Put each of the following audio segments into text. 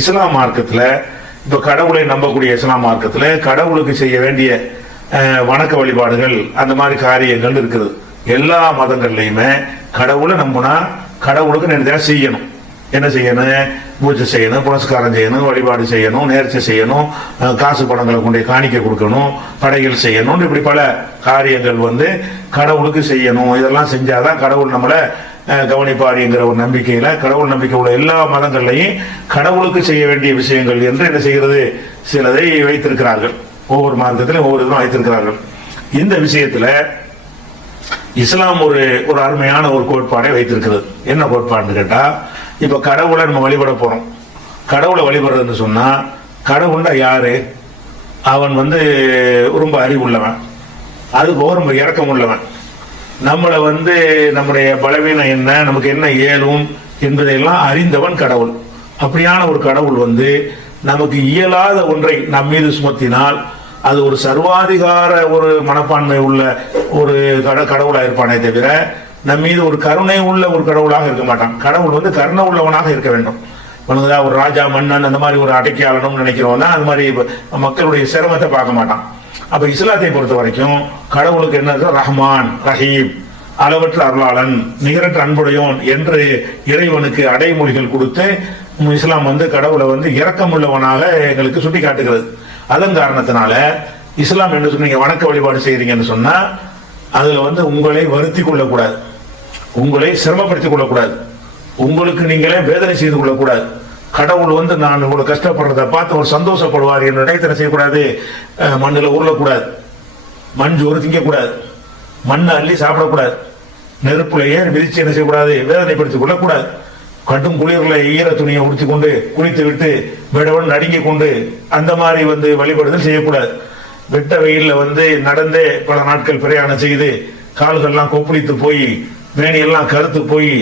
இஸ்லாம் மார்க்கத்துல இப்ப கடவுளை நம்பக்கூடிய இஸ்லாம் மார்க்கத்துல கடவுளுக்கு செய்ய வேண்டிய வணக்க வழிபாடுகள் அந்த மாதிரி காரியங்கள் இருக்குது. எல்லா மதங்கள்லயுமே கடவுளை நம்பினா கடவுளுக்கு நிறைய செய்யணும். என்ன செய்யணும்? பூஜை செய்யணும், புனஸ்காரம் செய்யணும், வழிபாடு செய்யணும், நேர்ச்சி செய்யணும், காசு பணங்களை கொண்டு காணிக்க கொடுக்கணும், படைகள் செய்யணும், இப்படி பல காரியங்கள் கடவுளுக்கு செய்யணும். இதெல்லாம் செஞ்சாதான் கடவுள் நம்மளை கவனிப்பாடிங்கிற ஒரு நம்பிக்கையில கடவுள் நம்பிக்கை உள்ள எல்லா மதங்கள்லையும் கடவுளுக்கு செய்ய வேண்டிய விஷயங்கள் என்று என்ன செய்கிறது சிலதை வைத்திருக்கிறார்கள். ஒவ்வொரு மார்க்கத்திலும் ஒவ்வொரு இதுவும் வைத்திருக்கிறார்கள். இந்த விஷயத்துல இஸ்லாம் ஒரு ஒரு அருமையான ஒரு கோட்பாடை வைத்திருக்கிறது. என்ன கோட்பாடுன்னு கேட்டா, இப்ப கடவுளை நம்ம வழிபட போறோம். கடவுளை வழிபடுறதுன்னு சொன்னா கடவுள்னா யாரு? அவன் ரொம்ப அறிவுள்ளவன், அது போக ரொம்ப இரக்கம் உள்ளவன். நம்மளை நம்முடைய பலவீனம் என்ன, நமக்கு என்ன இயலும் என்பதையெல்லாம் அறிந்தவன் கடவுள். அப்படியான ஒரு கடவுள் நமக்கு இயலாத ஒன்றை நம் மீது சுமத்தினால் அது ஒரு சர்வாதிகார ஒரு மனப்பான்மை உள்ள ஒரு கடவுளாக இருப்பானே தவிர நம் மீது ஒரு கருணை உள்ள ஒரு கடவுளாக இருக்க மாட்டான். கடவுள் கருணை உள்ளவனாக இருக்க வேண்டும். ஒரு ராஜா மன்னன் அந்த மாதிரி ஒரு அடைக்காளனும் நினைக்கிறவன் தான் அது மாதிரி மக்களுடைய சிரமத்தை பார்க்க மாட்டான். அப்ப இஸ்லாத்தை பொறுத்த வரைக்கும் கடவுளுக்கு என்ன? ரஹ்மான், ரஹீம், அளவற்ற அருளாளன், நிகரற்ற அன்புடையோன் என்று இறைவனுக்கு அடைமொழிகள் கொடுத்து இஸ்லாம் கடவுளை இரக்கம் உள்ளவனாக எங்களுக்கு சுட்டி காட்டுகிறது. அதன் காரணத்தினால இஸ்லாம் என்ன சொன்னீங்க, வணக்க வழிபாடு செய்யறீங்கன்னு சொன்னா அதுல உங்களை வருத்தி கொள்ளக்கூடாது, உங்களை சிரமப்படுத்திக் கொள்ளக்கூடாது, உங்களுக்கு நீங்களே வேதனை செய்து கொள்ளக்கூடாது. கடவுள் நான் இவ்வளவு கஷ்டப்படுறத பார்த்து ஒரு சந்தோஷப்படுவார் என்ற நினைத்தனை செய்யக்கூடாது. மண்ணில் உருளக்கூடாது, மண் ஜோறு திங்கக்கூடாது, மண்ணை அள்ளி சாப்பிடக்கூடாது, நெருப்புலையே மிதிச்சு என்ன செய்யக்கூடாது, வேதனைப்படுத்திக் கொள்ளக்கூடாது. கட்டும் குளிர்ல ஈர துணியை உடுத்தி கொண்டு குளித்து விட்டு விடவன் நடுங்கி கொண்டு அந்த மாதிரி வழிபடுதல் செய்யக்கூடாது. வெட்ட வெயில்ல நடந்தே பல நாட்கள் பிரயாணம் செய்து கால்கள்லாம் கொப்பளித்து போய் மேனியெல்லாம் கருத்து போய்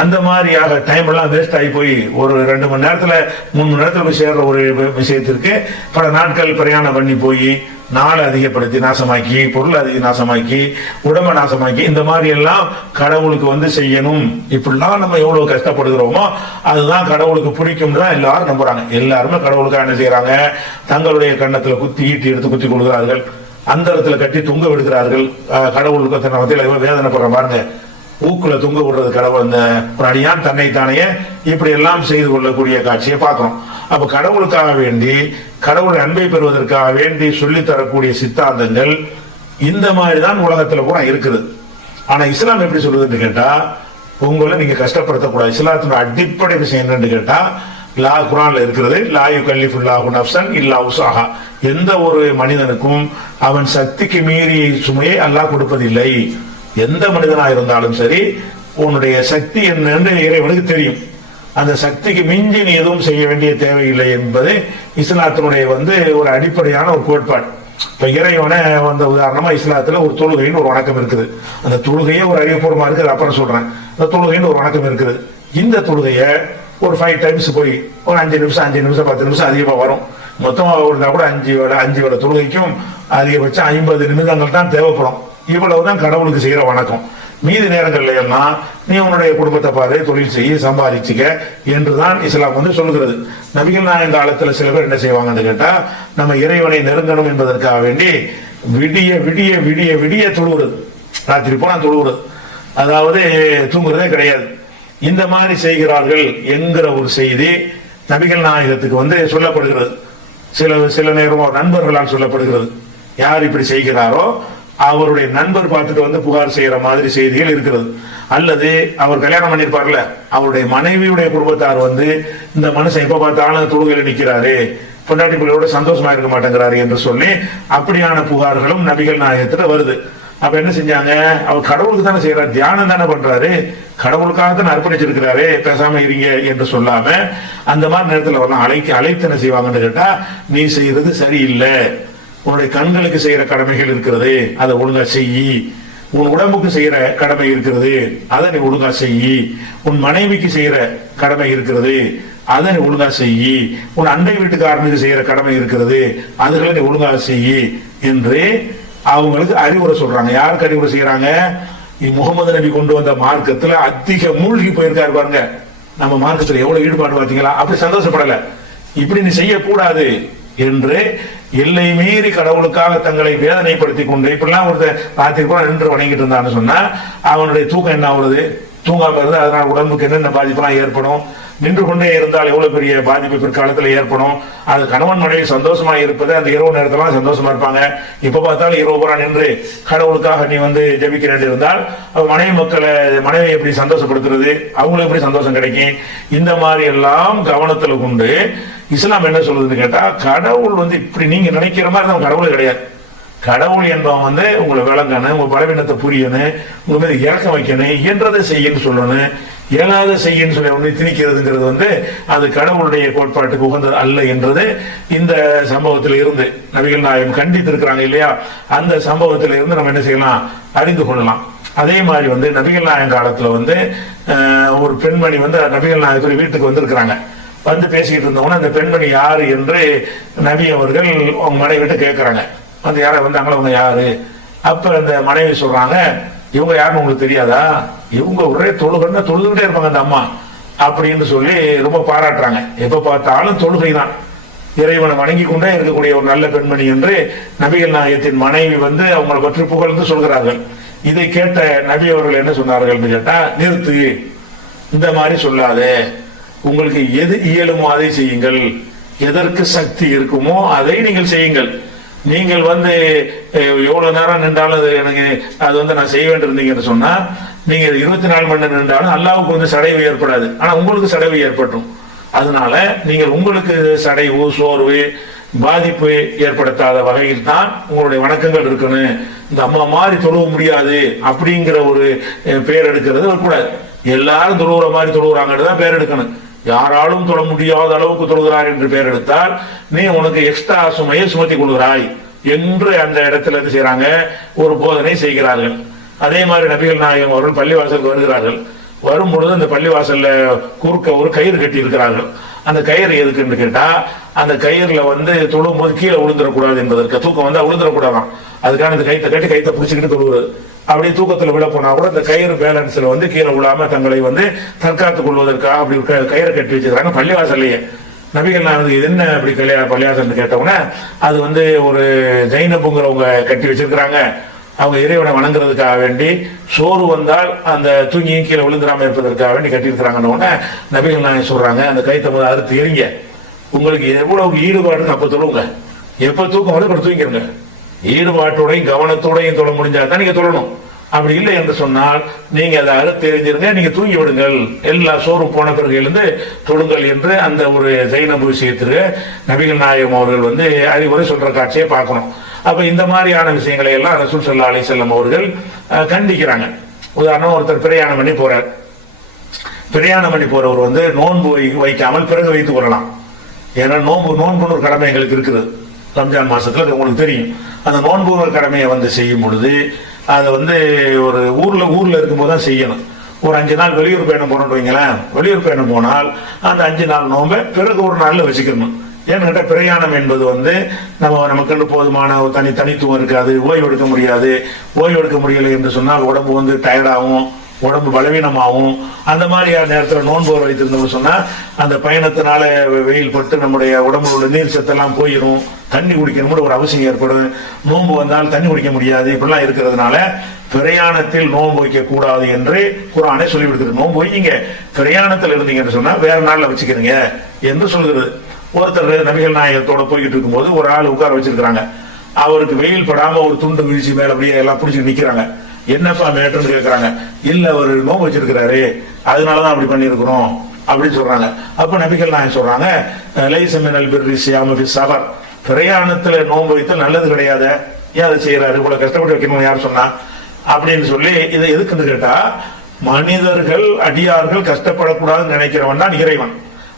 அந்த மாதிரியாக டைம் எல்லாம் வேஸ்ட் ஆகி போய் ஒரு 2 மணி நேரத்துல 3 மணி நேரத்துல போய் சேர்ற ஒரு விஷயத்திற்கு பல நாட்கள் பிரயாணம் பண்ணி போய் நாளை அதிகப்படுத்தி நாசமாக்கி, பொருள் அதிக நாசமாக்கி, உடம்பை நாசமாக்கி, இந்த மாதிரி எல்லாம் கடவுளுக்கு செய்யணும். இப்படிலாம் நம்ம எவ்வளவு கஷ்டப்படுகிறோமோ அதுதான் கடவுளுக்கு பிடிக்கும் தான் எல்லாரும் நம்புறாங்க. எல்லாருமே கடவுளுக்காக என்ன செய்யறாங்க? தங்களுடைய கன்னத்துல ஈட்டி எடுத்து குத்தி கொடுக்கிறார்கள், அந்த இடத்துல கட்டி தொங்க விடுகிறார்கள். கடவுளுக்கு மத்தியில் வேதனைப்படுற பாருங்க, ஊக்குல தொங்க விடுறது கடவுள். அந்த ஒரு அடியான் தன்னைத்தானே இப்படி எல்லாம் செய்து கொள்ளக்கூடிய காட்சியை பார்க்கிறோம். அப்ப கடவுளுக்காக வேண்டி, கடவுளை அன்பை பெறுவதற்காக வேண்டி சொல்லி தரக்கூடிய சித்தாந்தங்கள் இந்த மாதிரிதான் உலகத்துல கூட இருக்குது. ஆனா இஸ்லாம் எப்படி சொல்லுதுன்னு கேட்டா, உங்களை நீங்க கஷ்டப்படுத்தக்கூடாது. இஸ்லாத்தின் அடிப்படை விஷயம் என்னன்னு கேட்டா, குர்ஆன்ல இருக்கிறது, லா யுகல்லிஃபுல்லாஹு நஃப்ஸன் இல்லா உஸாஹா. எந்த ஒரு மனிதனுக்கும் அவன் சக்திக்கு மீறிய சுமையை அல்லாஹ் கொடுப்பதில்லை. எந்த மனிதனா இருந்தாலும் சரி, உன்னுடைய சக்தி என்னன்னு இறைவனுக்கு தெரியும். அந்த சக்திக்கு மிஞ்சி நீ எதுவும் செய்ய வேண்டிய தேவையில்லை என்பது இஸ்லாத்தினுடைய ஒரு அடிப்படையான ஒரு கோட்பாடு. இப்ப இறைவனை உதாரணமா இஸ்லாத்துல ஒரு தொழுகைன்னு ஒரு வணக்கம் இருக்குது. அந்த தொழுகையே ஒரு அறிவுபூர்வமா இருக்குது, அப்புறம் சொல்றேன். அந்த தொழுகைன்னு ஒரு வணக்கம் இருக்குது. இந்த தொழுகைய ஒரு 5 டைம்ஸ் போய் ஒரு 5 நிமிஷம் 5 நிமிஷம் 10 நிமிஷம் அதிகமா வரும். மொத்தமா கூட 5 வேளை தொழுகைக்கும் அதிகபட்சம் 50 நிமிடங்கள் தான் தேவைப்படும். இவ்வளவுதான் கடவுளுக்கு செய்யற வணக்கம். மீதி நேரங்கள்ல எல்லாம் நீ உன்னுடைய குடும்பத்தை பாரு, தொழில் செய்ய, சம்பாதிச்சுக்க என்றுதான் இஸ்லாம் சொல்லுகிறது. நபிகள் நாயகம் காலத்துல சில பேர் என்ன செய்வாங்கன்னு கேட்டா, நம்ம இறைவனை நெருங்கணும் என்பதற்காக வேண்டி விடிய விடிய விடிய விடிய தொழுகிறது, ராத்திரி போனா தொழுகிறது, அதாவது தூங்குறதே கிடையாது. இந்த மாதிரி செய்கிறார்கள் என்கிற ஒரு செய்தி நபிகள் நாயகத்துக்கு சொல்லப்படுகிறது. சில நேரம் நண்பர்களால் சொல்லப்படுகிறது. யார் இப்படி செய்கிறாரோ அவருடைய நண்பர் பார்த்துட்டு புகார் செய்யற மாதிரி செய்திகள் இருக்கிறது. அல்லது அவர் கல்யாணம் பண்ணிருப்பார்ல, அவருடைய மனைவியுடைய குடும்பத்தார் இந்த மனுஷன் எப்ப பார்த்தாலும் தொழுகையில நிக்கிறாரு, பொண்டாட்டி பிள்ளையோட சந்தோஷமா இருக்க மாட்டேங்கிறாரு என்று சொல்லி அப்படியான புகார்களும் நபிகள் நாயகத்துல வருது. அப்ப என்ன செஞ்சாங்க? அவர் கடவுளுக்கு தானே செய்யறாரு, தியானம் தானே பண்றாரு, கடவுளுக்காக தான் அர்ப்பணிச்சிருக்கிறாரு, பேசாம இருங்க என்று சொல்லாம அந்த மாதிரி நேரத்துல அழைத்து என்ன செய்வாங்கன்னு கேட்டா, நீ செய்யறது சரியில்லை, உன்னுடைய கண்களுக்கு செய்யற கடமைகள் இருக்கிறது, அதை ஒழுங்கா செய்யி. உன் உடம்புக்கு செய்யற கடமை இருக்கிறது, அதை நீ ஒழுங்கா செய்யி. உன் மனைவிக்கு செய்யற கடமை இருக்கிறது, அதை நீ ஒழுங்கா செய்யி. உன் அண்டை வீட்டுக்காரனுக்கு செய்யற கடமை இருக்கிறது, அதுகளை நீ ஒழுங்கா செய்யி என்று அவங்களுக்கு அறிவுரை சொல்றாங்க. யாருக்கு அறிவுரை செய்யறாங்க? முகமது நபி கொண்டு வந்த மார்க்கத்துல அதிக மூழ்கி போயிருக்காரு பாருங்க. நம்ம மார்க்கத்துல எவ்வளவு ஈடுபாடு பார்த்தீங்களா? அப்படி சந்தோஷப்படல. இப்படி நீ செய்யக்கூடாது என்று எல்லை மீறி கடவுளுக்காக தங்களை வேதனைப்படுத்தி கொண்டு இப்படிலாம் ஒருத்தர் ராத்திரி நின்று வணங்கிட்டு இருந்தான்னு சொன்னா அவனுடைய தூக்கம் என்ன ஆகுறது? தூங்காம இருந்து அதனால் உடம்புக்கு என்னென்ன பாதிப்பெல்லாம் ஏற்படும்? நின்று கொண்டே இருந்தால் எவ்வளவு பெரிய பாதிப்பு பிற்காலத்தில் ஏற்படும். அது கணவன் மனைவி சந்தோஷமா இருப்பது அந்த இரவு நேரத்துல சந்தோஷமா இருப்பாங்க. இப்ப பார்த்தாலும் இரவு பூரா நின்று கடவுளுக்காக நீ ஜபிக்க இருந்தால் மனைவி எப்படி சந்தோஷப்படுத்துறது? அவங்களுக்கு எப்படி சந்தோஷம் கிடைக்கும்? இந்த மாதிரி எல்லாம் கவனத்துல கொண்டு இஸ்லாம் என்ன சொல்லுதுன்னு கேட்டா, கடவுள் இப்படி நீங்க நினைக்கிற மாதிரி நம்ம கடவுள் கிடையாது. கடவுள் என்பவன் உங்களை விளங்கணும், உங்க பலவீனத்தை புரியணும், உங்க மீது இறக்கம் வைக்கணும், இயன்றதை செய்யன்னு சொல்லணும். இயலாத செய்யன்னு சொல்லி திணிக்கிறதுங்கிறது அது கடவுளுடைய கோட்பாட்டுக்கு உகந்தது அல்ல என்றது இந்த சம்பவத்தில் இருந்து நபிகள் நாயகம் கண்டித்திருக்கிறாங்க இல்லையா? அந்த சம்பவத்தில் இருந்து நம்ம என்ன செய்யலாம், அறிந்து கொள்ளலாம். அதே மாதிரி நபிகள் நாயகம் காலத்துல ஒரு பெண்மணி நபிகள் நாயகத்துடைய வீட்டுக்கு வந்திருக்கிறாங்க. பேசிக்கிட்டு இருந்தவங்க அந்த பெண்மணி யாரு என்று நபி அவர்கள் அவங்க மனைவிட்ட கேட்கிறாங்க. யார வந்தாங்களோ அவங்க யாரு? அப்ப அந்த மனைவி சொல்றாங்க, இவங்க யாருன்னு உங்களுக்கு தெரியாதா? இவங்க ஒரே தொழுதுகிட்டே இருப்பாங்க அந்த அம்மா அப்படின்னு சொல்லி ரொம்ப பாராட்டுறாங்க. எப்ப பார்த்தாலும் தொழுகை தான், இறைவனை வணங்கி கொண்டே இருக்கக்கூடிய ஒரு நல்ல பெண்மணி என்று நபிகள் நாயகத்தின் மனைவி அவங்களை பற்றி புகழ்ந்து சொல்கிறார்கள். இதை கேட்ட நபி அவர்கள் என்ன சொன்னார்கள் கேட்டா, நிறுத்து, இந்த மாதிரி சொல்லாதே, உங்களுக்கு எது இயலுமோ அதை செய்யுங்கள், எதற்கு சக்தி இருக்குமோ அதை நீங்கள் செய்யுங்கள். நீங்கள் எவ்வளவு நேரம் நின்றாலும் எனக்கு அது நான் செய்ய வேண்டியிருந்தீங்கன்னு சொன்னா நீங்க 24 மணி நேரம் நின்றாலும் அல்லாவுக்கு சடைவு ஏற்படாது, ஆனா உங்களுக்கு சடைவு ஏற்பட்டும். அதனால நீங்கள் உங்களுக்கு சடைவு சோர்வு பாதிப்பு ஏற்படுத்தாத வகையில் தான் உங்களுடைய வணக்கங்கள் இருக்கணும். இந்த அம்மா மாதிரி தொழுவ முடியாது அப்படிங்கிற ஒரு பேர் எடுக்கிறது கூடாது. எல்லாரும் தொழுகிற மாதிரி தொழுகிறாங்கன்னு தான் பேர் எடுக்கணும். யாராலும் தொழ முடியாத அளவுக்கு தொழுகிறார் என்று பெயர் எடுத்தால் நீ உனக்கு எக்ஸ்ட்ரா சுமையை சுமத்தி கொள்கிறாய் என்று அந்த இடத்துல என்ன செய்யறாங்க, ஒரு போதனை செய்கிறார்கள். அதே மாதிரி நபிகள் நாயகம் அவர்கள் பள்ளிவாசலுக்கு வருகிறார்கள். வரும்பொழுது அந்த பள்ளிவாசல்ல குறுக்க ஒரு கயிறு கட்டி இருக்கிறார்கள். அந்த கயிறு எதுக்குன்னு கேட்டா, அந்த கயிறுல தொழும் போது கீழே விழுந்துடக்கூடாது என்பதற்கு, தூக்கம் விழுந்துடக்கூடாதான், அதுக்கான இந்த கைத்தை பிடிச்சிக்கிட்டு தொழுகிறது. அப்படி தூக்கத்தில் விழ போனா கூட இந்த கயிறு பேலன்ஸ்ல கீழே விழாம தங்களை தற்காத்துக் கொள்வதற்காக அப்படி கயிறை கட்டி வச்சிருக்காங்க பள்ளிவாசல்லையே. நபிகள் நான் இது என்ன அப்படி பள்ளிவாசல் கேட்டவுடனே அது ஒரு ஜைனப்புங்கிறவங்க கட்டி வச்சிருக்கிறாங்க. அவங்க இறைவனை வணங்குறதுக்காக வேண்டி சோறு வந்தால் அந்த தூங்கியும் கீழே விழுந்துடாம இருப்பதற்காக வேண்டி கட்டியிருக்கிறாங்கன்னு நபிகள் நான் சொல்றாங்க, அந்த கைத்தை அறுத்து எறிங்க, உங்களுக்கு எவ்வளவு ஈடுபாடு அப்ப தொழுங்க, எப்ப தூக்கம் அப்படி தூங்கிருங்க. ஈடுபாட்டோடையும் கவனத்தோடையும் தொழ முடிஞ்சா தான் நீங்க தொழணும். அப்படி இல்லை என்று சொன்னால் நீங்க அதை அறுத்து எறிஞ்சிருங்க, நீங்க தூங்கி விடுங்கள், எல்லா சோறு போன பிறகு எழுந்து தொழுங்கள் என்று அந்த ஒரு ஜைனபு விஷயத்திற்கு நபிகள் நாயகம் அவர்கள் அறிவுரை சொல்ற காட்சியை பார்க்கணும். அப்ப இந்த மாதிரியான விஷயங்களை எல்லாம் ரசூல் ஸல்லல்லாஹு அலைஹி வஸல்லம் அவர்கள் கண்டிக்கிறாங்க. உதாரணம், ஒருத்தர் பிரயாணம் பண்ணி போறார். பிரயாணம் பண்ணி போறவர் நோன்பு வைக்காமல் பிறகு வைத்துக் கொள்ளலாம். ஏன்னா நோன்புன்னு ஒரு கடமை எங்களுக்கு இருக்குது ரம்ஜான் மாசத்துல, அது உங்களுக்கு தெரியும். அந்த நோன்பு கடமையை செய்யும் பொழுது அதை ஒரு ஊர்ல இருக்கும்போது தான் செய்யணும். ஒரு 5 நாள் வெளியூர் பயணம் போனோம்னு வைங்களேன், வெளியூர் பயணம் போனால் அந்த 5 நாள் நோன்பை பிறகு ஒரு நாள்ல வச்சுக்கணும். ஏன்னு கேட்டா பிரயாணம் என்பது நமக்கு போதுமான ஒரு தனித்துவம் இருக்காது, ஓய்வு எடுக்க முடியாது. ஓய்வு எடுக்க முடியலை என்று சொன்னால் உடம்பு டயர்டாகும், உடம்பு பலவீனமாகும். அந்த மாதிரியான நேரத்தில் நோன்பு வைத்திருந்தோம்னு சொன்னா அந்த பயணத்தினால வெயில் பட்டு நம்முடைய உடம்புல உள்ள நீர் சத்தெல்லாம் போயிடும், தண்ணி குடிக்கணும் ஒரு அவசியம் ஏற்படும். நோன்பு வந்தால் தண்ணி குடிக்க முடியாது. இப்படிலாம் இருக்கிறதுனால பிரயாணத்தில் நோன்பு வைக்க கூடாது என்று குர்ஆனே சொல்லி விடுகிறது. நோன்பு வைங்க, பிரயாணத்தில் இருந்தீங்கன்னு சொன்னா வேற நாள்ல வச்சுக்கிறீங்க என்று சொல்கிறது. ஒருத்தர் நபிகள் நாயகத்தோட போய்கிட்டு இருக்கும்போது ஒரு ஆள் உட்கார வச்சிருக்கிறாங்க. அவருக்கு வெயில் படாம ஒரு துண்டு வீழ்ச்சி மேல அப்படியே எல்லாம் பிடிச்சி நிக்கிறாங்க. என்னப்பா மேட்டர்னு கேட்கறாங்க. இல்ல அவர் நோன்பு வச்சிருக்கிறாரு, அதனாலதான் அப்படி பண்ணிருக்கிறோம் அப்படின்னு சொல்றாங்க. அப்ப நபிகள் நாயகம் சொல்றாங்க, லைஸ மினல் பிர்ரி ஸியாமு ஃபி ஸஃபர், பிரயாணத்துல நோன்பு வைத்தல் நல்லது கிடையாது, ஏன் அதை செய்யறாரு, இவ்வளவு கஷ்டப்பட்டு வைக்கணும் யார் சொன்னா அப்படின்னு சொல்லி. இதை எதுக்குன்னு கேட்டா, மனிதர்கள் அடியார்கள் கஷ்டப்படக்கூடாதுன்னு நினைக்கிறவன் தான் இறைவன்.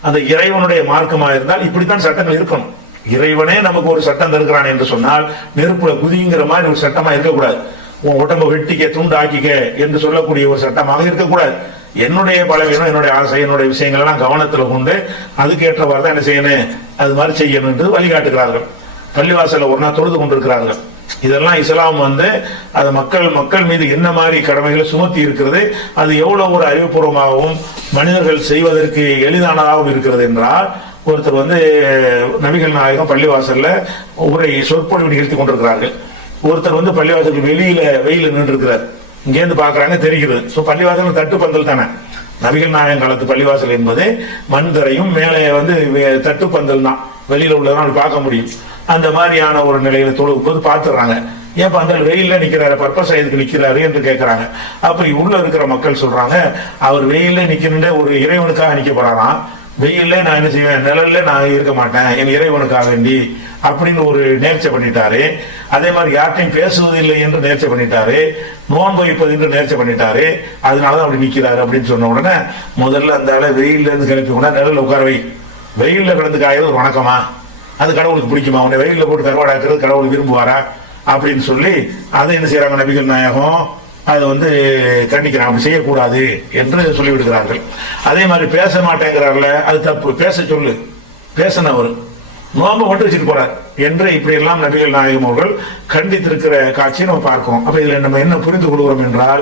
அந்த இறைவனுடைய மார்க்கமா இருந்தால் இப்படித்தான் சட்டங்கள் இருக்கணும். இறைவனே நமக்கு ஒரு சட்டம் தருகிறான் என்று சொன்னால் நெருப்புல குதிங்கிற மாதிரி ஒரு சட்டமா இருக்கக்கூடாது. உன் உடம்பை வெட்டிக்க துண்டு ஆக்கிக்க என்று சொல்லக்கூடிய ஒரு சட்டமாக இருக்கக்கூடாது. என்னுடைய பலவீனம், என்னுடைய ஆசை, என்னுடைய விஷயங்கள் எல்லாம் கவனத்தில் கொண்டு அதுக்கேற்றவாறு தான் என்ன செய்யணும், அது மாதிரி செய்யணும் என்று வழிகாட்டுகிறார்கள். பள்ளிவாசல ஒரு நாள் தொழுது கொண்டிருக்கிறார்கள். இதெல்லாம் இஸ்லாம் அது மக்கள் மீது என்ன மாதிரி கடமைகளை சுமத்தி இருக்கிறது, அது எவ்வளவு ஒரு அறிவுபூர்வமாகவும் மனிதர்கள் செய்வதற்கு எளிதானதாகவும் இருக்கிறது என்றால் ஒருத்தர் வந்து நபிகள் நாயகம் பள்ளிவாசல்ல உரை சொற்பொழிவு நிகழ்த்தி கொண்டிருக்கிறார்கள். ஒருத்தர் வந்து பள்ளிவாசலுக்கு வெளியில வெயில நின்று இருக்கிறார். இங்கேருந்து பாக்குறாங்க தெரிகிறது. பள்ளிவாசல் தட்டு பந்தல் தானே. நபிகள் நாயகம் காலத்து பள்ளிவாசல் என்பது மண் தரையும் மேலே வந்து தட்டு பந்தல் தான். வெளியில உள்ளதான் பார்க்க முடியும். அந்த மாதிரியான ஒரு நிலையில தொழுகும் போது பார்த்துடுறாங்க. ஏன் அந்த வெயில நிக்கிறாரு, பர்பஸ் இதுக்கு நிக்கிறாரு என்று கேட்கிறாங்க. அப்ப உள்ள இருக்கிற மக்கள் சொல்றாங்க, அவர் வெயில நிக்கிற ஒரு இறைவனுக்காக நிக்க போறாராம். வெயில்ல நான் என்ன செய்வேன், நிழல்ல நான் இருக்க மாட்டேன், என் இறைவனுக்காக வேண்டி அப்படின்னு ஒரு நேர்ச்சை பண்ணிட்டாரு. அதே மாதிரி யார்ட்டையும் பேசுவதில்லை என்று நேர்ச்சை பண்ணிட்டாரு. நோன்பு வைப்பது என்று நேர்ச்சை பண்ணிட்டாரு. அதனாலதான் அப்படி நிக்கிறாரு அப்படின்னு சொன்ன உடனே முதல்ல அந்த ஆளை வெயில்ல இருந்து கிளப்பி கூட நிழல் உட்கார வை. வெயில்ல கிடந்து காயது ஒரு வணக்கமா? அது கடவுளுக்கு பிடிக்குமா? உன்னை வெயில்ல போட்டு கருவாடாக்குறது கடவுள் விரும்புவாரா அப்படின்னு சொல்லி அதை என்ன செய்யறாங்க நபிகள் நாயகம் அதை வந்து கண்டிக்கிறாங்க. அப்படி செய்யக்கூடாது என்று சொல்லிவிடுகிறார்கள். அதே மாதிரி பேச மாட்டேங்கிறார்ல, அது தப்பு. பேச சொல்லு, பேசினவர் நோம்பு மட்டும் வச்சுட்டு போறார் என்று இப்படி எல்லாம் நபிகள் நாயகம் அவர்கள் கண்டித்திருக்கிற காட்சியை நம்ம பார்க்கிறோம். அப்ப இதுல நம்ம என்ன புரிந்து கொள்கிறோம் என்றால்,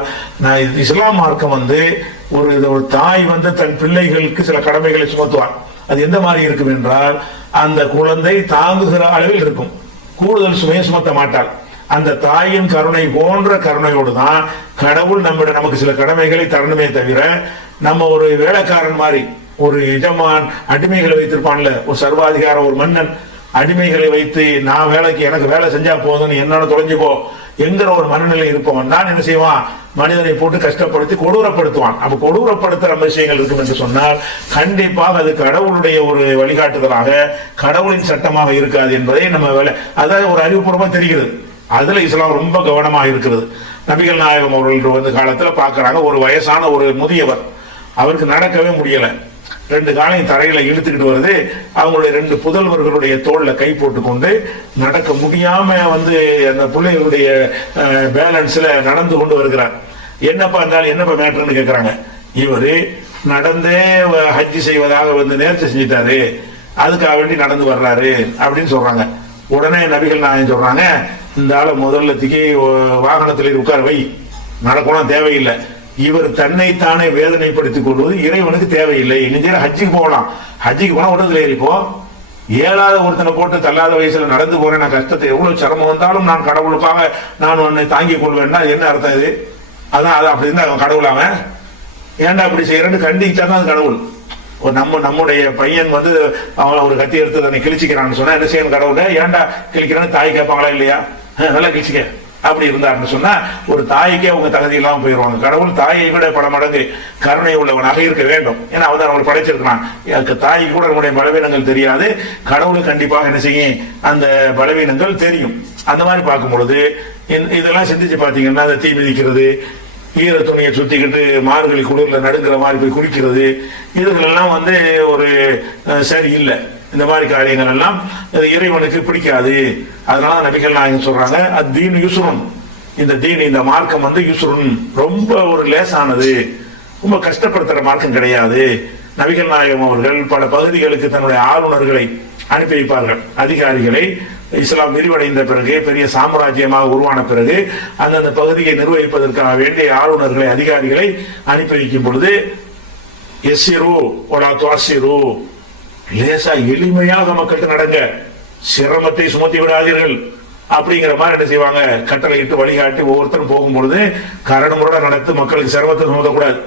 இஸ்லாம் மார்க்கம் வந்து ஒரு தாய் வந்து தன் பிள்ளைகளுக்கு சில கடமைகளை சுமத்துவார். அது எந்த மாதிரி இருக்கும் என்றால், அந்த குழந்தை தாங்குகிற அளவில் இருக்கும், கூடுதல் சுமையை சுமத்த மாட்டாள். அந்த தாயின் கருணை போன்ற கருணையோடு தான் கடவுள் நம்மிடம் நமக்கு சில கடமைகளை தரணுமே தவிர, நம்ம ஒரு வேலைக்காரன் மாதிரி ஒரு எஜமான் அடிமைகளை வைத்திருப்பான்ல, ஒரு சர்வாதிகாரம், ஒரு மன்னன் அடிமைகளை வைத்து நான் வேலைக்கு எனக்கு வேலை செஞ்சா போதும், என்னோட தொலைஞ்சுக்கோ என்கிற ஒரு மனநிலை இருப்பவன் தான் என்ன செய்வான், மனிதனை போட்டு கஷ்டப்படுத்தி கொடூரப்படுத்துவான். அப்ப கொடூரப்படுத்துற விஷயங்கள் இருக்கும் என்று சொன்னால் கண்டிப்பாக அது கடவுளுடைய ஒரு வழிகாட்டுதலாக, கடவுளின் சட்டமாக இருக்காது என்பதை நம்ம அதாவது ஒரு அறிவுபூர்வமா தெரிகிறது. அதுல இஸ்லாம் ரொம்ப கவனமாக இருக்கிறது. நபிகள் நாயகம் அவர்கள் வந்து காலத்துல பாக்குறாங்க, ஒரு வயசான ஒரு முதியவர், அவருக்கு நடக்கவே முடியல, 2 காலையும் தரையில இழுத்துக்கிட்டு வருது. அவங்களுடைய 2 புதல்வர்களுடைய தோல்ல கை போட்டு கொண்டு நடக்க முடியாம வந்து அந்த பிள்ளைகளுடைய பேலன்ஸ்ல நடந்து கொண்டு வருகிறார். என்னப்பா இருந்தாலும் என்னப்பா மேட்டர்னு கேட்கிறாங்க. இவரு நடந்தே ஹஜ்ஜி செய்வதாக வந்து நேர்ச்சி செஞ்சிட்டாரு, அதுக்காக வேண்டி நடந்து வர்றாரு அப்படின்னு சொல்றாங்க. உடனே நபிகள் நாயகம் சொல்றாங்க, இந்த ஆளை முதல்ல திகை வாகனத்தில் உட்கார வை, நடக்கணும் தேவையில்லை. இவர் தன்னைத்தானே வேதனைப்படுத்திக் கொள்வது இறைவனுக்கு தேவையில்லை. இன்னும் ஹஜ்ஜிக்கு போகலாம், ஹஜ்ஜிக்கு போனா உடத்துல ஏறிப்போ. ஏழாத ஒருத்தனை போட்டு தள்ளாத வயசுல நடந்து போறேன், நான் கஷ்டத்தை எவ்வளவு சிரமம் வந்தாலும் நான் கடவுளுக்காக நான் உன்னை தாங்கிக் கொள்வேன்னா என்ன அர்த்தம் இது? அதான் அது அப்படி இருந்தா கடவுளாம ஏன்டா அப்படி செய்யறேன்னு கண்டிச்சாதான் அது கடவுள். நம்முடைய பையன் வந்து அவன் ஒரு கத்தி எடுத்து தன்னை கிழிச்சிக்கிறான்னு சொன்னா என்ன செய்யணும், கடவுளை ஏன்டா கிழிக்கிறான்னு தாய் கேட்பாங்களா இல்லையா? நல்லா கிழிச்சிக்க அப்படி இருந்தாருன்னு சொன்னா ஒரு தாய்க்கே அவங்க தகுதி இல்லாம போயிடுவாங்க. கடவுள் தாயை விட பல மடங்கு கருணை உள்ளவனாக இருக்க வேண்டும். ஏன்னா அவன் அவங்களை படைச்சிருக்கிறான். தாய்க்கு கூட நம்முடைய பலவீனங்கள் தெரியாது, கடவுளுக்கு கண்டிப்பாக என்ன செய்யும், அந்த பலவீனங்கள் தெரியும். அந்த மாதிரி பார்க்கும் பொழுது இதெல்லாம் சிந்திச்சு பாத்தீங்கன்னா, அந்த தீ மிதிக்கிறது, ஈர துணியை சுத்திக்கிட்டு மார்கழி குளிர்ல நடுங்கிற மாதிரி போய் குளிக்கிறது, இதுகளெல்லாம் வந்து ஒரு சரி இல்லை. இந்த மாதிரி காரியங்கள் எல்லாம் இறைவனுக்கு பிடிக்காது. அதனால நபிகள் நாயகம் சொல்றாங்க, அத்தீன் யுஸ்ருன், இந்த தீன் இந்த மார்க்கம் வந்து யுஸ்ருன், ரொம்ப ஒரு லேசானது, ரொம்ப கஷ்டப்படுத்துற மார்க்கம் கிடையாது. நபிகள் நாயகம் அவர்கள் பல பகுதிகளுக்கு தன்னுடைய ஆளுநர்களை அனுப்பி வைப்பார்கள், அதிகாரிகளை. இஸ்லாம் விரிவடைந்த பிறகு, பெரிய சாம்ராஜ்யமாக உருவான பிறகு அந்தந்த பகுதியை நிர்வகிப்பதற்காக வேண்டிய ஆளுநர்களை, அதிகாரிகளை அனுப்பி வைக்கும் பொழுது எஸ்ஸிரு ஒலா துஅஸ்ஸிரு, லேசா எளிமையாக மக்களுக்கு நடங்க, சிரமத்தை சுமத்தி விடாதீர்கள் அப்படிங்கிற மாதிரி என்ன செய்வாங்க, கட்டளை இட்டு வழிகாட்டி ஒவ்வொருத்தரும் போகும்பொழுது கரடு முரட நடத்து, மக்களுக்கு சிரமத்தை சுமத்தக்கூடாது.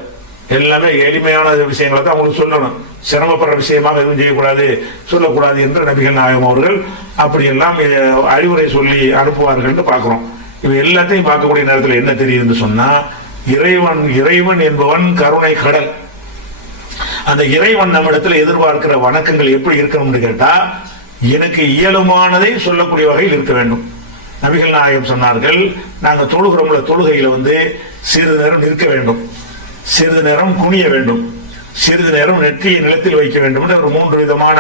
எல்லாமே எளிமையான விஷயங்களை தான் அவங்களுக்கு சொல்லணும், சிரமப்படுற விஷயமாக எதுவும் செய்யக்கூடாது, சொல்லக்கூடாது என்று நபிகள் நாயகம் அவர்கள் அப்படியெல்லாம் அறிவுரை சொல்லி அனுப்புவார்கள் என்று பார்க்கிறோம். இவை எல்லாத்தையும் பார்க்கக்கூடிய நேரத்தில் என்ன தெரியுதுன்னு சொன்னா, இறைவன் என்பவன் கருணை கடல். அந்த இறைவன் நம்மிடத்தில் எதிர்பார்க்கிற வணக்கங்கள் எப்படி இருக்கணும்னு கேட்டா, எனக்கு இயலுமானதை சொல்லக்கூடிய வகையில் இருக்க வேண்டும். நபிகள் நாயகம் சொன்னார்கள், நாங்க தொழுகிறோம்ல, தொழுகையில வந்து சிறிது நேரம் நிற்க வேண்டும், சிறிது நேரம் குனிய வேண்டும், சிறிது நேரம் நெற்றியை நிலத்தில் வைக்க வேண்டும் என்று ஒரு 3 விதமான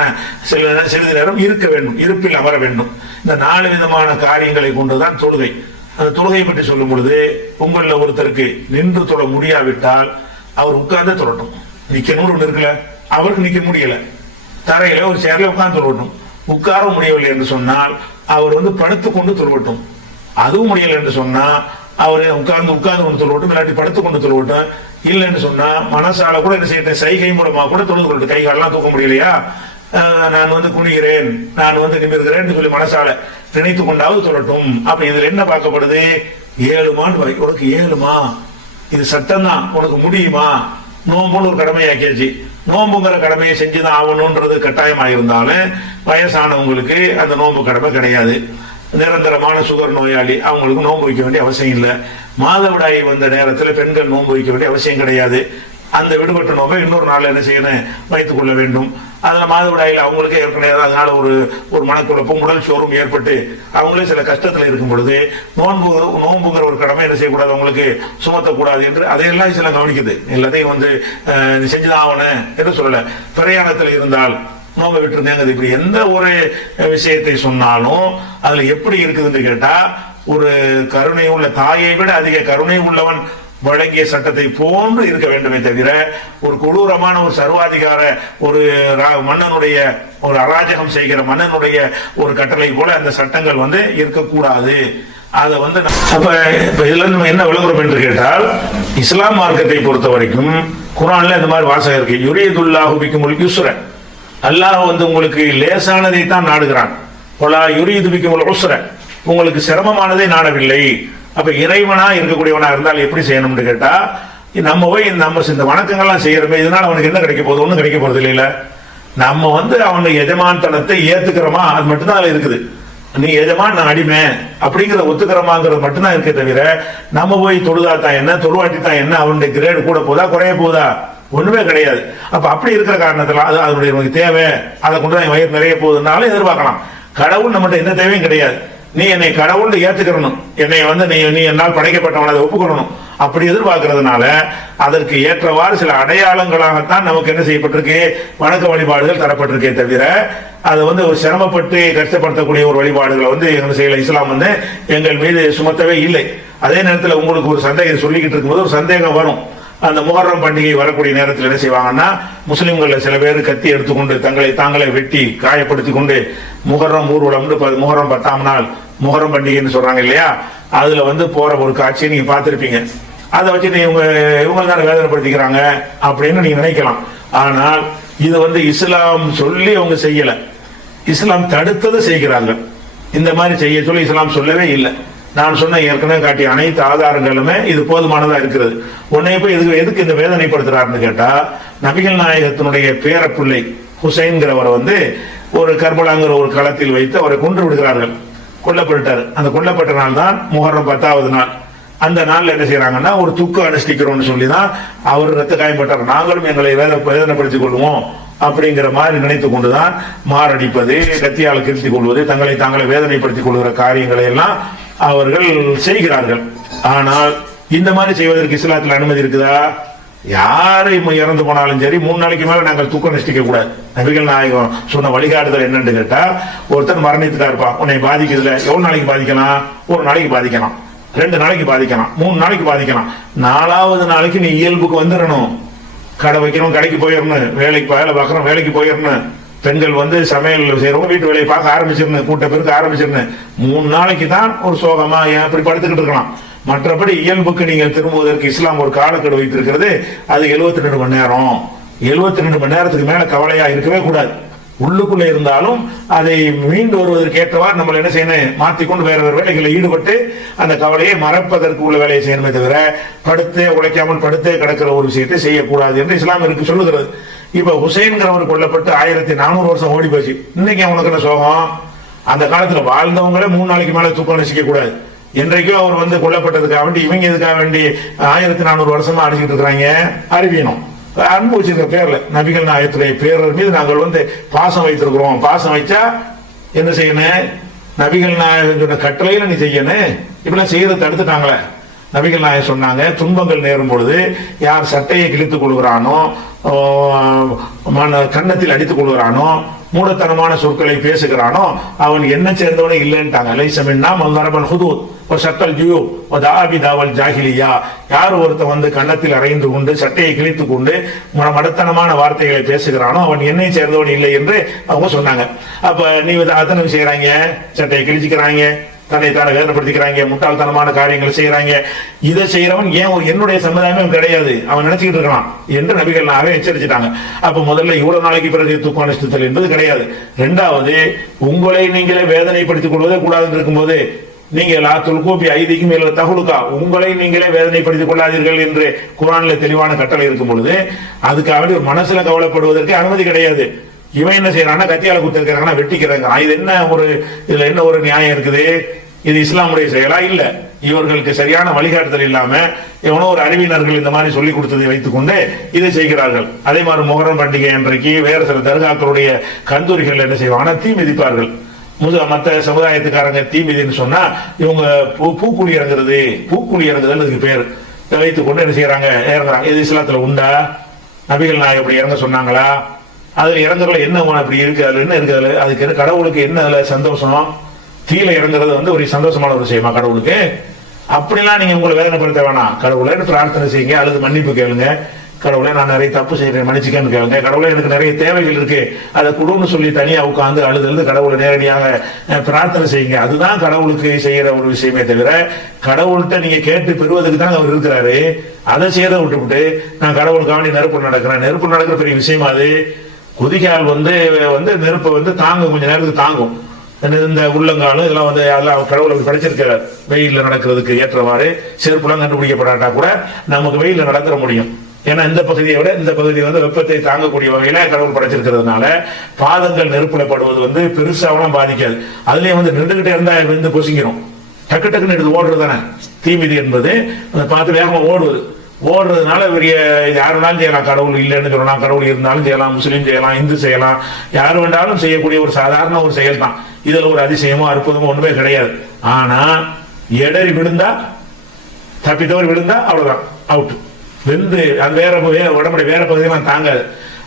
சிறிது நேரம் இருக்க வேண்டும், இருப்பில் அமர வேண்டும். இந்த 4 விதமான காரியங்களை கொண்டுதான் தொழுகை. அந்த தொழுகை பற்றி சொல்லும் பொழுது, உங்களில் ஒருத்தருக்கு நின்று தொழ முடியாவிட்டால் அவர் உட்கார்ந்து தொழட்டும். நிக்கணும் ஒன்று இருக்குல்ல, அவருக்கு நிக்க முடியல, தரையில ஒரு சேர்ல உட்கார்ந்து தொழட்டும். உட்கார முடியவில்லை என்று சொன்னால் அவர் வந்து படுத்துக்கொண்டு தொழட்டும். அதுவும் முடியல என்று சொன்னா அவர் உட்கார்ந்து கொண்டு தொழுவட்டும், இல்லாட்டி படுத்து கொண்டு தொழுவட்டும். இல்லைன்னு சொன்னா மனசால கூட என்ன செய்யட்டும், சைகை மூலமா கூட தொழுது கொள்ளட்டும். கைகாலெல்லாம் தூக்க முடியலையா, நான் வந்து குனிகிறேன், நான் வந்து நிமிர்கிறேன் சொல்லி மனசால நினைத்து கொண்டாவது சொல்லட்டும். அப்ப இதுல என்ன பார்க்கப்படுது? 7 மாண்டு உனக்கு 7மா, இது சட்டம் தான், உனக்கு முடியுமா? நோம்புன்னு ஒரு கடமையாக்கியாச்சு. நோம்புங்கிற கடமையை செஞ்சுதான் ஆகணும்ன்றது கட்டாயமாக இருந்தாலும் வயசானவங்களுக்கு அந்த நோம்பு கடமை கிடையாது. நிரந்தரமான சுகர் நோயாளி அவங்களுக்கு நோன்பு வைக்க வேண்டிய அவசியம் இல்லை. மாதவிடாய் வந்த நேரத்தில் பெண்கள் நோன்பு வைக்க வேண்டிய அவசியம் கிடையாது. அந்த விடுபட்ட நோம்பை இன்னொரு நாள் என்ன செய்யணும், வைத்துக் கொள்ள வேண்டும். அதுல மாதவிடாயில் அவங்களுக்கே ஏற்கனவே அதனால ஒரு மனக்குழப்பம், உடல் சோர்வும் ஏற்பட்டு அவங்களே சில கஷ்டத்தில் இருக்கும் பொழுது நோன்புங்கிற ஒரு கடமை என்ன செய்யக்கூடாது, அவங்களுக்கு சுமத்தக்கூடாது என்று அதையெல்லாம் சில கவனிக்குது. எல்லாத்தையும் வந்து செஞ்சுதான் ஆகணும் என்று சொல்லல. பிரயாணத்தில் இருந்தால் நோம்பை விட்டுருந்தேங்க. இப்படி எந்த ஒரு விஷயத்தை சொன்னாலும் அதுல எப்படி இருக்குதுன்னு கேட்டா, ஒரு கருணை உள்ள தாயை விட அதிக கருணை உள்ளவன் வழங்கிய சட்டத்தை போன்று இருக்க வேண்டுமே தவிர, ஒரு கொடூரமான ஒரு சர்வாதிகார ஒரு மன்னனுடைய ஒரு அராஜகம் செய்கிற மன்னனுடைய ஒரு கட்டளை போல அந்த சட்டங்கள் வந்து இருக்கக்கூடாது. அதை வந்து அப்ப இதுல நம்ம என்ன விளங்குறோம் என்று கேட்டால், இஸ்லாம் மார்க்கத்தை பொறுத்த வரைக்கும் குர்ஆன்ல இந்த மாதிரி வாசகம் இருக்கு. யுரீதுல்லாஹு பிக்குமுல் யுஸ்ர, அல்லாஹ் வந்து உங்களுக்கு லேசானதை தான் நாடுகிறான். வலா யுரீது பிக்குமுல் உஸ்ர, உங்களுக்கு சிரமமானதை நாடவில்லை. அப்ப இறைவனா இருக்கக்கூடியவனா இருந்தால் எப்படி செய்யணும்னு கேட்டா, நம்ம போய் நம்ம இந்த வணக்கங்கள்லாம் செய்யறோமே, இதனால அவனுக்கு என்ன கிடைக்க போகுது? ஒன்றும் கிடைக்க போறது இல்லையில. நம்ம வந்து அவனுடைய எஜமான்தனத்தை ஏத்துக்கிறோமா, அது மட்டும்தான் அதுல இருக்குது. நீ எஜமான், நான் அடிமை அப்படிங்கிற ஒத்துக்கிறோமாங்கிறது மட்டும்தான் இருக்கே தவிர, நம்ம போய் தொழுதா தான் என்ன, தொழுவாட்டி தான் என்ன, அவனுடைய கிரேடு கூட போதா குறைய போதா, ஒண்ணுமே கிடையாது. அப்ப அப்படி இருக்கிற காரணத்துல அது அதனுடைய தேவை, அதை கொண்டுதான் வயிறு நிறைய போகுதுனாலும் எதிர்பார்க்கலாம். கடவுள் நம்மகிட்ட எந்த தேவையும் கிடையாது. நீ என்னை கடவுள் ஏத்துக்கிறணும், என்னை வந்து நீ என்னால் படைக்கப்பட்டவன், அதை ஒப்புக்கொள்ளணும். அப்படி எதிர்பார்க்கறதுனால அதற்கு ஏற்றவாறு சில அடையாளங்களாகத்தான் நமக்கு என்ன செய்யப்பட்டிருக்கு, வணக்க வழிபாடுகள் தரப்பட்டிருக்கே தவிர, அது வந்து ஒரு சிரமப்பட்டு கஷ்டப்படுத்தக்கூடிய ஒரு வழிபாடுகளை வந்து எங்க செய்யல இஸ்லாம் வந்து எங்கள் மீது சுமத்தவே இல்லை. அதே நேரத்தில் உங்களுக்கு ஒரு சந்தேகம் சொல்லிக்கிட்டு இருக்கும்போது ஒரு சந்தேகம் வரும். அந்த முஹர்ரம் பண்டிகை வரக்கூடிய நேரத்தில் என்ன செய்வாங்கன்னா, முஸ்லிம்கள் சில பேர் கத்தி எடுத்துக்கொண்டு தங்களை தாங்களே வெட்டி காயப்படுத்தி கொண்டு முஹர்ரம் ஊர்வலம், முஹர்ரம் 10ஆம் நாள் முஹர்ரம் பண்டிகைன்னு சொல்றாங்க இல்லையா, அதுல வந்து போற ஒரு காட்சியை நீங்க பார்த்திருப்பீங்க. அதை வச்சுட்டு இவங்க தான் வேதனைப்படுத்திக்கிறாங்க அப்படின்னு நீங்க நினைக்கலாம். ஆனால் இது வந்து இஸ்லாம் சொல்லி அவங்க செய்யல, இஸ்லாம் தடுத்தது செய்கிறாங்க. இந்த மாதிரி செய்ய சொல்லி இஸ்லாம் சொல்லவே இல்லை. நான் சொன்ன ஏற்கனவே காட்டிய அனைத்து ஆதாரங்களுமே இது போதுமானதா இருக்கிறது. உன்னை போய் எதுக்கு இந்த வேதனைப்படுத்துறாருன்னு கேட்டா, நபிகள் நாயகத்தினுடைய பேரப்பிள்ளை ஹுசைன்கிறவரை வந்து ஒரு கர்பலாங்கிற ஒரு களத்தில் வைத்து அவரை கொன்று விடுகிறார்கள், கொல்லப்பட்டார். அந்த கொல்லப்பட்ட நாள் தான் முஹர்ரம் 10ஆவது நாள். அந்த நாள்ல என்ன செய்யறாங்கன்னா, ஒரு துக்க அனுஷ்டிக்கிறோம்னு சொல்லிதான் அவர் ரத்த காயப்பட்டார், நாங்களும் எங்களை வேதனைப்படுத்திக் கொள்வோம் அப்படிங்கிற மாதிரி நினைத்து கொண்டுதான் மாரடிப்பது, கத்தியால் கிழித்துக் கொள்வது, தங்களை தாங்களை வேதனைப்படுத்திக் கொள்கிற காரியங்களை எல்லாம் அவர்கள் செய்கிறார்கள். ஆனால் இந்த மாதிரி செய்வதற்கு இஸ்லாத்தில் அனுமதி இருக்குதா? யாரை இறந்து போனாலும் சரி 3 நாளைக்கு மேல நாங்கள் தூக்கம் நிஷ்டிக்க கூடாது. நபிகள் நாயகம் சொன்ன வழிகாட்டுதல் என்னன்னு கேட்டா, ஒருத்தர் மரணித்துட்டா இருப்பான், உன்னை பாதிக்கிறதுல எவ்வளவு நாளைக்கு பாதிக்கலாம்? 1 நாளைக்கு பாதிக்கலாம், 2 நாளைக்கு பாதிக்கலாம், 3 நாளைக்கு பாதிக்கலாம். 4வது நாளைக்கு நீ இயல்புக்கு வந்துடணும். கடை வைக்கணும், கடைக்கு போயிடணும், வேலைக்கு வேலை பார்க்கறோம், வேலைக்கு போயிடணும். பெண்கள் வந்து சமையல் செய்யறவங்க வீட்டு வேலையை பார்க்க ஆரம்பிச்சிருந்தேன், கூட்ட பேருக்கு ஆரம்பிச்சிருந்தேன். 3 நாளைக்கு தான் ஒரு சோகமா அப்படி படுத்துக்கிட்டு இருக்கலாம். மற்றபடி இயல்புக்கு நீங்கள் திரும்புவதற்கு இஸ்லாம் ஒரு காலக்கெடு வைத்திருக்கிறது. அது 72 மணி நேரம். 72 மணி நேரத்துக்கு மேல கவலையா இருக்கவே கூடாது. உள்ளுக்குள்ள இருந்தாலும் அதை மீண்டு வருவதற்கு ஏற்றவாறு நம்ம என்ன செய்யணும், மாற்றிக்கொண்டு வேற வேறு வேலைகளை ஈடுபட்டு அந்த கவலையை மறப்பதற்கு உள்ள வேலையை செய்யணுமே தவிர, படுத்தே உழைக்காமல் படுத்தே கிடக்கிற ஒரு விஷயத்தை செய்யக்கூடாது என்று இஸ்லாம் இருக்கு சொல்லுகிறது. இப்ப ஹுசைன்கிறவர் கொல்லப்பட்டு 1400 வருஷம் ஓடி போச்சு. இன்னைக்கு அவனுக்கு என்ன சோகம்? அந்த காலத்துல வாழ்ந்தவங்களே 3 நாளைக்கு மேல தூக்கம் நசிக்க கூடாது. என்றைக்கும் அவர் வந்து கொல்லப்பட்டதுக்காக வேண்டி இவங்க இதுக்காக வேண்டி 1400 வருஷமா அடிச்சுட்டு இருக்கிறாங்க. அறிவியணும், அன்பு வச்சிருக்க பேர்ல நபிகள் நாயகத்துடைய பேரர் மீது நாங்கள் வந்து பாசம் வைத்திருக்கிறோம். பாசம் வச்சா என்ன செய்யணும்? நபிகள் நாயகம் சொன்ன கட்டளையில நீ செய்யணும். இப்பெல்லாம் செய்யறதை தடுத்துட்டாங்களே. நபிகள் நாயகம் சொன்னாங்க, துன்பங்கள் நேரும் பொழுது யார் சட்டையை கிழித்துக் கொள்கிறானோ, கன்னத்தில் அடித்துக் கொள்கிறானோ, மூடத்தனமான சொற்களை பேசுகிறானோ, அவன் என்ன சேர்ந்தவனே இல்லைன்ட்டாங்க. லைசமின்னா மந்தரபன் ஹுதூத் சட்டல் ஜியோ தாவல் ஜாகிலியா. யார் ஒருத்தன் வந்து கன்னத்தில் அறைந்து கொண்டு சட்டையை கிழித்துக் கொண்டு மடத்தனமான வார்த்தைகளை பேசுகிறானோ அவன் என்னை சேர்ந்தவன் இல்லை என்று அவங்க சொன்னாங்க. அப்ப நீ அத்தனை செய்யறாங்க, சட்டையை கிழிச்சுக்கிறாங்க, தன்னைத்தானே வேதனைப்படுத்திக்கிறாங்க, முட்டாள்தனமான காரியங்களை செய்யறாங்க. இதை செய்யறவன் ஏன் என்னுடைய சமுதாயமே கிடையாது, அவன் நினைச்சுக்கிட்டு இருக்கான் என்று நபிகள் நாயகம் எச்சரிச்சுட்டாங்க. அப்ப முதல்ல இவ்வளவு நாளைக்கு பிறகு தூக்கம் அனுஷ்டித்தல் என்பது கிடையாது. இரண்டாவது, உங்களை நீங்களே வேதனைப்படுத்திக் கொள்வதே கூடாது இருக்கும்போது நீங்கள் துல்கூபி ஐதிக்கும் மேல தகுலுக்கா, உங்களை நீங்களே வேதனைப்படுத்திக் கொள்ளாதீர்கள் என்று குர்ஆன்ல தெளிவான கட்டளை இருக்கும் பொழுது அதுக்காக ஒரு மனசுல கவலைப்படுவதற்கு அனுமதி கிடையாது. இவன் என்ன செய்யறான்னா கத்தியால குத்திருக்கிறாங்கன்னா வெட்டிக்கிறாங்க. இது என்ன இதுல என்ன ஒரு நியாயம் இருக்குது? இது இஸ்லாமுடைய செயலா? இல்ல. இவர்களுக்கு சரியான வழிகாட்டுதல் இல்லாம எவனோ ஒரு அறிவினர்கள் இந்த மாதிரி சொல்லிக் கொடுத்ததை வைத்துக் கொண்டு இதை செய்கிறார்கள். அதே மாதிரி முகரம் பண்டிகை அன்றைக்கு வேறு சில தர்காக்களுடைய கந்தூரிகள் என்ன செய்வாங்கன்னா தீ மிதிப்பார்கள். மற்ற சமுதாயத்துக்காரங்க தீ மிதின்னு சொன்னா இவங்க பூக்குழி இறங்குறது, பூக்குழி இறங்குதல் அதுக்கு பேர். வைத்துக் கொண்டு என்ன செய்யறாங்க, இறங்குறாங்க. இது இஸ்லாத்துல உண்டா? நபிகள் நாயகம் அப்படி இறங்க சொன்னாங்களா? அதுல இறங்குறதுல என்ன அப்படி இருக்கு, அதுல என்ன இருக்குது? அதுக்கு கடவுளுக்கு என்ன அதுல சந்தோஷம்? தீல இறங்குறது ஒரு சந்தோஷமான ஒரு விஷயமா கடவுளுக்கு? அப்படிலாம் நீங்க உங்களை வேதனைப்படுத்த வேணாம். கடவுளை பிரார்த்தனை செய்யுங்க, அல்லது மன்னிப்பு கேளுங்க. கடவுளை நான் நிறைய தப்பு செய்யறேன் மன்னிச்சுக்கன்னு கேளுங்க. கடவுளை எனக்கு நிறைய தேவைகள் இருக்கு, அதை குடுன்னு சொல்லி தனியா உட்காந்து அழுது கடவுளை நேரடியாக பிரார்த்தனை செய்யுங்க. அதுதான் கடவுளுக்கு செய்யற ஒரு விஷயமே தவிர கடவுள்கிட்ட நீங்க கேட்டு பெறுவதற்கு தான் அவர் இருக்கிறாரு. அதை செய்யறதை விட்டுவிட்டு நான் கடவுளுக்காண்டி நெருப்பு நடக்கிற பெரிய விஷயமா அது? குதிகால் நெருப்பை தாங்கும், கொஞ்ச நேரத்துக்கு தாங்கும். இந்த உள்ளங்காலும் இதெல்லாம் அதெல்லாம் கடவுள் படைச்சிருக்கிறார் வெயில நடக்கிறதுக்கு ஏற்றவாறு. செருப்புலாம் கண்டுபிடிக்கப்படாட்டா கூட நமக்கு வெயில நடக்கிற முடியும். ஏன்னா இந்த பகுதியை விட இந்த பகுதி வெப்பத்தை தாங்கக்கூடிய வகையில கடவுள் படைச்சிருக்கிறதுனால பாதங்கள் நெருப்புல படுவது பெருசாவெல்லாம் பாதிக்காது. அதுலயே நின்றுகிட்டே இருந்தா பொசிக்கிறோம். டக்கு டக்குன்னு எடுத்து ஓடுறது தானே தீமிதி என்பது. பார்த்து வேகமா ஓடுறதுனால யாரு வேணாலும் செய்யலாம். கடவுள் இல்லைன்னு சொல்லலாம், கடவுள் இருந்தாலும் செய்யலாம், முஸ்லீம் செய்யலாம், இந்து செய்யலாம், யாரு வேண்டாலும் செய்யக்கூடிய ஒரு சாதாரண ஒரு செயல் தான். இதுல ஒரு அதிசயமோ அற்புதமோ ஒண்ணுமே கிடையாது. ஆனா எடறி விழுந்தா, தப்பி தவறி விழுந்தா அவ்வளவுதான், அவுட். அது வேற உடம்புடைய வேற பகுதியெல்லாம் தாங்காது.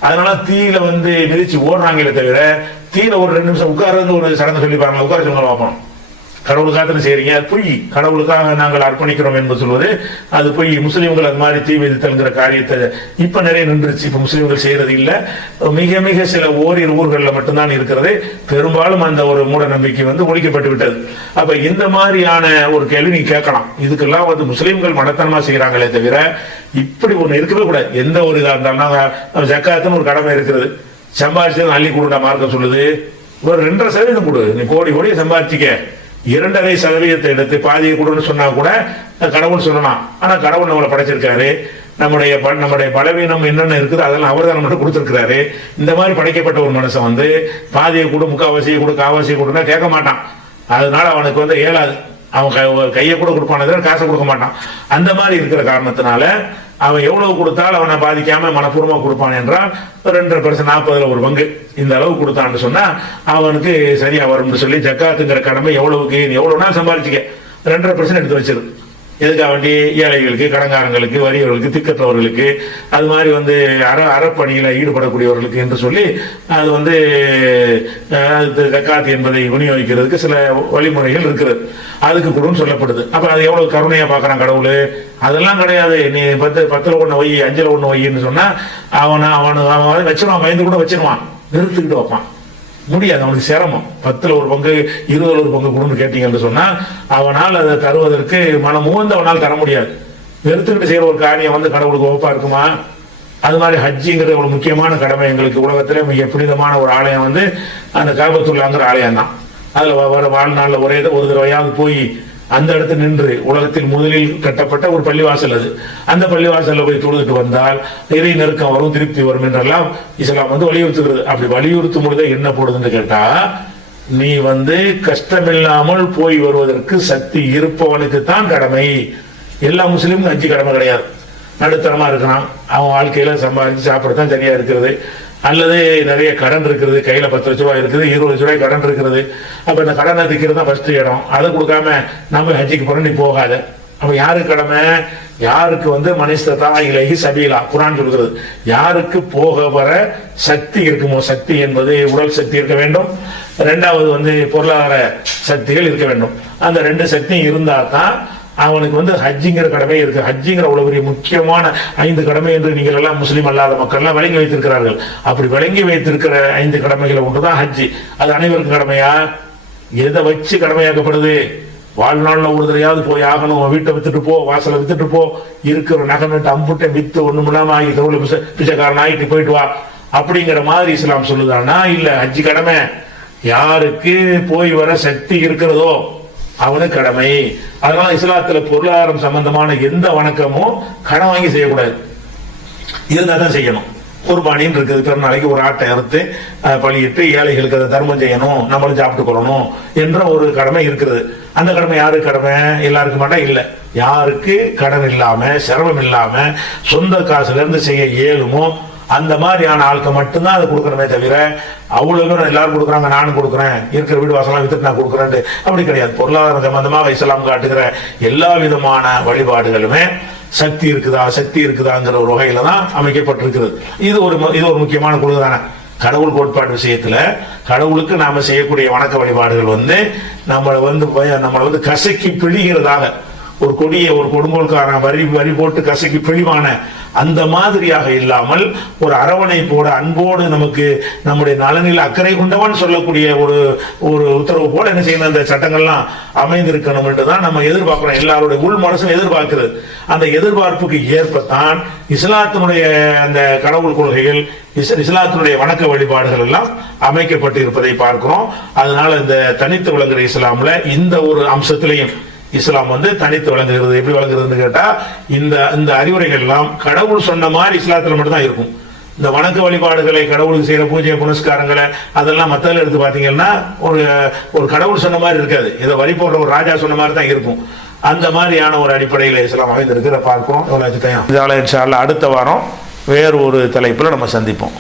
அதனால தீயில மிதிச்சு ஓடுறாங்களே தவிர தீயில ஒரு 2 நிமிஷம் உட்கார்றது ஒரு சடங்கு சொல்லி பாருங்க, உட்கார சொல்லுங்க பார்ப்போம். கடவுளுக்காக செய்யறீங்க, அது பொய். கடவுளுக்காக நாங்கள் அர்ப்பணிக்கிறோம் என்பது சொல்வது அது பொய். முஸ்லீம்கள் அது மாதிரி தீ மிதித்தல்ங்கிற காரியத்தை இப்ப நிறைய நின்றுச்சு. இப்ப முஸ்லீம்கள் செய்யறது இல்ல. மிக மிக சில ஓரிரு ஊர்களில் மட்டும்தான் இருக்கிறது. பெரும்பாலும் அந்த ஒரு மூட நம்பிக்கை ஒழிக்கப்பட்டு விட்டது. அப்ப இந்த மாதிரியான ஒரு கேள்வி நீங்க கேட்கலாம். இதுக்கெல்லாம் முஸ்லீம்கள் மடத்தனமா செய்யறாங்களே தவிர இப்படி ஒண்ணு இருக்கவே கூடாது. எந்த ஒரு இதா இருந்தாலும் ஜக்காத்துன்னு ஒரு கடமை இருக்கிறது. சம்பாதிச்சது அள்ளி கொடுண்டா மார்க்கம் சொல்லுது. ஒரு 2.5% கொடு, நீ கோடி கோடி சம்பாதிச்சிக்க. 2.5% எடுத்து பாதியை கொடுன்னு சொன்னா கூட கடவுள் சொல்லலாம். ஆனா கடவுள் நம்மளை படைச்சிருக்காரு. நம்முடைய பலவீனம் என்னென்ன இருக்குது அதெல்லாம் அவர் தான் மட்டும் கொடுத்திருக்கிறாரு. இந்த மாதிரி படைக்கப்பட்ட ஒரு மனுஷன் பாதியை கொடு, முக்காவாசியை கொடு, காவாசியை கொடுன்னா கேட்க மாட்டான். அதனால அவனுக்கு இயலாது. அவன் கையை கூட கொடுப்பான காசை கொடுக்க மாட்டான். அந்த மாதிரி இருக்கிற காரணத்தினால அவன் எவ்வளவு கொடுத்தாலும் அவனை பாதிக்காம மனப்பூர்வமா கொடுப்பான் என்றால் 2.5% 40 ஒரு பங்கு இந்த அளவு கொடுத்தான்னு சொன்னா அவனுக்கு சரியா வரும்னு சொல்லி ஜக்காத்துங்கிற கடமை எவ்வளவுனா சம்பாதிச்சுக்க 2.5% எடுத்து வச்சிரு. எதுக்காக வேண்டி? ஏழைகளுக்கு, கடங்காரங்களுக்கு, வறியவர்களுக்கு, திக்கற்றவர்களுக்கு, அது மாதிரி அறப்பணியில ஈடுபடக்கூடியவர்களுக்கு என்று சொல்லி அது ஜக்காத் என்பதை விநியோகிக்கிறதுக்கு சில வழிமுறைகள் இருக்கிறது. அதுக்கு கொடுன்னு சொல்லப்படுது. அப்ப அது எவ்வளவு கருணையா பாக்குறான் கடவுள்? அதெல்லாம் கிடையாது. நீ 10 1 வை, 5 1 வைன்னு சொன்னா அவன் வச்சிருவான், பயந்து கூட வச்சிருவான், நிறுத்துக்கிட்டு வைப்பான். முடியாது, அவனுக்கு சிரமம். 10 1 பங்கு 20 1 பங்கு கொடுன்னு கேட்டீங்கன்னு சொன்னா அவனால் அதை தருவதற்கு மனமுவந்து அவனால் தர முடியாது. நிறுத்துக்கிட்டு செய்யற ஒரு காரியம் கடவுளுக்கு ஒப்பா இருக்குமா? அது மாதிரி ஹஜ்ஜிங்கிற ஒரு முக்கியமான கடமை. எங்களுக்கு உலகத்திலே மிக புனிதமான ஒரு ஆலயம் அந்த காபத்துல்லாங்கிற ஆலயம் தான். அதுல வாழ்நாள்ல ஒரு தடவையாவது போய் அந்த இடத்துல நின்று உலகத்தில் முதலில் கட்டப்பட்ட ஒரு பள்ளிவாசல் அது. அந்த பள்ளிவாசல்ல போய் தொழுதுட்டு வந்தால் இறை நெருக்கம் வரும், திருப்தி வரும் என்றெல்லாம் இஸ்லாம் வலியுறுத்துகிறது. அப்படி வலியுறுத்தும் பொழுது என்ன போடுதுன்னு கேட்டா, நீ கஷ்டமில்லாமல் போய் வருவதற்கு சக்தி இருப்பவனுக்கு தான் கடமை. எல்லா முஸ்லீமும் ஹஜ்ஜி கடமை கிடையாது. நடுத்தரமா இருக்கிறான், அவன் வாழ்க்கையில சம்பாதிச்சு சாப்பிடத்தான் சரியா இருக்கிறது, அல்லது நிறைய கடன் இருக்கிறது, கையில 10 லட்ச ரூபாய் இருக்குது, 20 லட்ச ரூபாய் கடன் இருக்கிறது. அப்ப இந்த கடன் அதிக்கிறது தான் ஃபர்ஸ்ட் இடம். அதை கொடுக்காம நம்ம ஹஜ்ஜிக்கு புரண்டி போகாத. அப்ப யாருக்கு கடமை? யாருக்கு மனிஸ்தா இலகி சபீலா குர்ஆன் சொல்கிறது. யாருக்கு போக வர சக்தி இருக்குமோ, சக்தி என்பது உடல் சக்தி இருக்க வேண்டும், 2வது பொருளாதார சக்திகள் இருக்க வேண்டும். அந்த 2 சக்தியும் இருந்தா தான் அவனுக்கு ஹஜ்ஜிங்கிற கடமை இருக்கு. ஹஜ்ஜிங்கிற அவ்வளவு பெரிய முக்கியமான 5 கடமை என்று நீங்கள் எல்லாம் முஸ்லீம் அல்லாத மக்கள் எல்லாம் விளங்கி வைத்திருக்கிறார்கள். அப்படி விளங்கி வைத்திருக்கிற 5 கடமைகளை ஒன்றுதான் ஹஜ்ஜி. அது அனைவருக்கும் கடமையா? எதை வச்சு கடமையாக்கப்படுது? வாழ்நாள்ல ஒரு தடையாவது போய் ஆகணும், வீட்டை வித்துட்டு போ, வாசலை வித்துட்டு போ, இருக்கிற நகை நட்டு அம்புட்டை வித்து ஒண்ணும் இல்லாம ஆகி தோல் பிச்சைக்காரன் ஆகிட்டு போயிட்டு வா அப்படிங்கிற மாதிரி இஸ்லாம் சொல்லுதானா? இல்ல, ஹஜ்ஜி கடமை யாருக்கு போய் வர சக்தி இருக்கிறதோ அவனுக்கு கடமை. அதனால இஸ்லாத்துல பொருளாதாரம் சம்பந்தமான எந்த வணக்கமும் கடன் வாங்கி செய்யக்கூடாது, இருந்தாதான் செய்யணும். குர்பானின்னு இருக்குது, பிறநாளைக்கு ஒரு ஆட்டை அறுத்து பலியிட்டு ஏழைகளுக்கு அதை தர்மம் செய்யணும், நம்மளும் சாப்பிட்டு கொள்ளணும் என்ற ஒரு கடமை இருக்கிறது. அந்த கடமை யாருக்கு கடமை? எல்லாருக்கும் மாட்டா இல்ல. யாருக்கு கடன் இல்லாம சிரமம் இல்லாம சொந்த காசுல இருந்து செய்ய இயலுமோ அந்த மாதிரியான ஆளுக்கு மட்டும்தான் அதை கொடுக்கணுமே தவிர அவ்வளவு பேர் எல்லாரும் கொடுக்குறாங்க நானும் கொடுக்குறேன், இருக்கிற வீடு வாசலாம் வித்துட்டு நான் கொடுக்குறேன் அப்படி கிடையாது. பொருளாதார சம்பந்தமாக இஸ்லாம் காட்டுகிற எல்லா விதமான வழிபாடுகளுமே சக்தி இருக்குதாங்கிற ஒரு வகையில தான் அமைக்கப்பட்டிருக்கிறது. இது ஒரு முக்கியமான கொள்கை தானே. கடவுள் கோட்பாடு விஷயத்துல கடவுளுக்கு நாம செய்யக்கூடிய வணக்க வழிபாடுகள் நம்மளை வந்து கசக்கி பிழிகிறதாக, ஒரு கொடிய ஒரு கொடுங்கோல்காரன் வரி போட்டு கசக்கி பிழிவான அந்த மாதிரியாக இல்லாமல் ஒரு அரவணைப்போட அன்போடு நமக்கு நம்முடைய நலனில் அக்கறை கொண்டவன் சொல்லக்கூடிய ஒரு உத்தரவு போல என்ன செய்யணும், அந்த சட்டங்கள்லாம் அமைந்திருக்கணும் என்றுதான் நம்ம எதிர்பார்க்கிறோம். எல்லாருடைய உள் மனசும் எதிர்பார்க்கிறது. அந்த எதிர்பார்ப்புக்கு ஏற்பத்தான் இஸ்லாத்தினுடைய அந்த கடவுள் கொள்கைகள், இஸ்லாத்தினுடைய வணக்க வழிபாடுகள் எல்லாம் அமைக்கப்பட்டு இருப்பதை பார்க்கிறோம். அதனால இந்த தனித்து விளங்குற இஸ்லாம்ல இந்த ஒரு அம்சத்திலையும் இஸ்லாம் தனித்து வழங்குகிறது. எப்படி வழங்குறதுன்னு கேட்டா, இந்த அறிவுரைகள் எல்லாம் கடவுள் சொன்ன மாதிரி இஸ்லாத்துல மட்டும் தான் இருக்கும். இந்த வணக்க வழிபாடுகளை, கடவுளுக்கு செய்யற பூஜை புனஸ்காரங்களை அதெல்லாம் மத்தல எடுத்து பாத்தீங்கன்னா ஒரு கடவுள் சொன்ன மாதிரி இருக்காது. இதை வரி போடுற ஒரு ராஜா சொன்ன மாதிரி தான் இருக்கும். அந்த மாதிரியான ஒரு அடிப்படையில் இஸ்லாம் அமைந்திருக்கிறத பார்க்கிறோம். அடுத்த வாரம் வேறு ஒரு தலைப்புல நம்ம சந்திப்போம்.